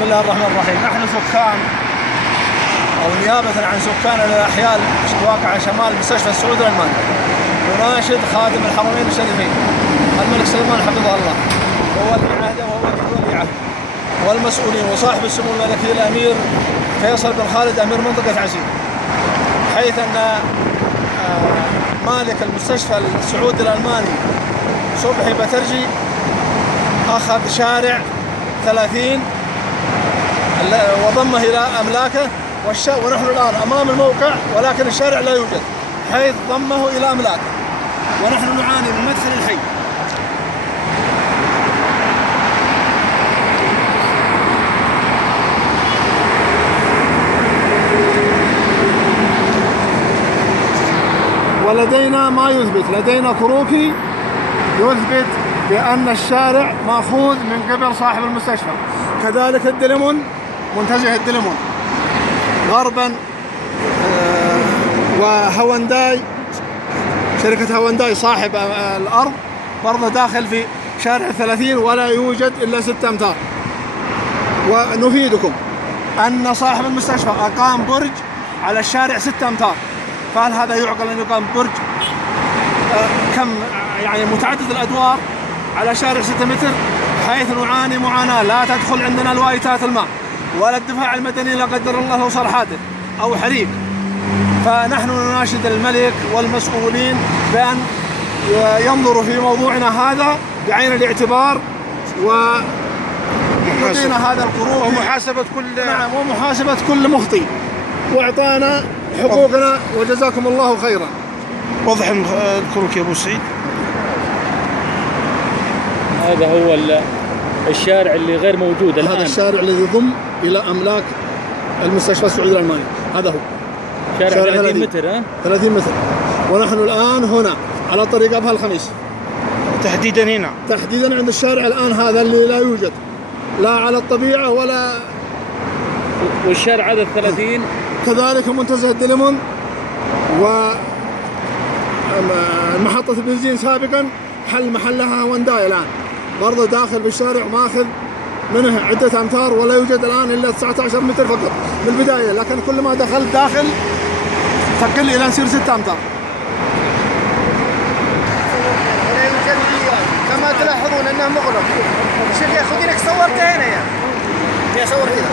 بسم الله الرحمن الرحيم. نحن سكان أو نيابة عن سكان الأحياء الواقعة شمال مستشفى السعود الألماني نناشد خادم الحرمين الشريفين الملك سلمان حفظه الله وولي عهده وولي عهده والمسؤولين وصاحب السمو الملكي الأمير فيصل بن خالد أمير منطقة عسير، حيث أن مالك المستشفى السعود الألماني صبحي بترجي أخذ شارع 30 وضمه إلى أملاكه، ونحن الآن أمام الموقع ولكن الشارع لا يوجد، حيث ضمه إلى أملاكه ونحن نعاني من مدخل الحي. ولدينا ما يثبت، لدينا كروكي يثبت بأن الشارع مأخوذ من قبل صاحب المستشفى، كذلك الدلمون منتزه الدلمون غربا، وهونداي شركة هونداي صاحب الأرض برضه داخل في شارع 30 ولا يوجد إلا 6 أمتار. ونفيدكم أن صاحب المستشفى أقام برج على الشارع 6 أمتار، فهل هذا يعقل أن يقام برج كم يعني متعدد الأدوار على شارع 6 متر، حيث نعاني معاناة لا تدخل عندنا الوايتات الماء ولا الدفاع المدني لا قدر الله لو صار حادث أو حريق. فنحن نناشد الملك والمسؤولين بأن ينظروا في موضوعنا هذا بعين الاعتبار ويعطينا هذا القروض ومحاسبة ومحاسبة كل مخطئ وإعطانا حقوقنا، وجزاكم الله خيرا. وضح الكروك يا أبو سعيد. هذا هو الشارع اللي غير موجود الآن، هذا الشارع الذي يضم إلى أملاك المستشفى السعودي الألماني، هذا هو شارع 30 متر 30 متر، ونحن الآن هنا على طريق أبها الخميس تحديدا هنا، تحديدا عند الشارع الآن هذا اللي لا يوجد لا على الطبيعة ولا. والشارع هذا 30 كذلك منتزه الدلمون ومحطة البنزين سابقا محلها هونداي الآن برضه داخل بالشارع وماخذ منه عدة أمتار، ولا يوجد الآن إلا 19 متر فقط بالبداية، لكن كل ما دخلت داخل تقل إلى نصير 6 أمتار. ولا يوجد كما تلاحظون أنه مغلق. شوف يا أخوي إنك صورت هنا يا صور كذا.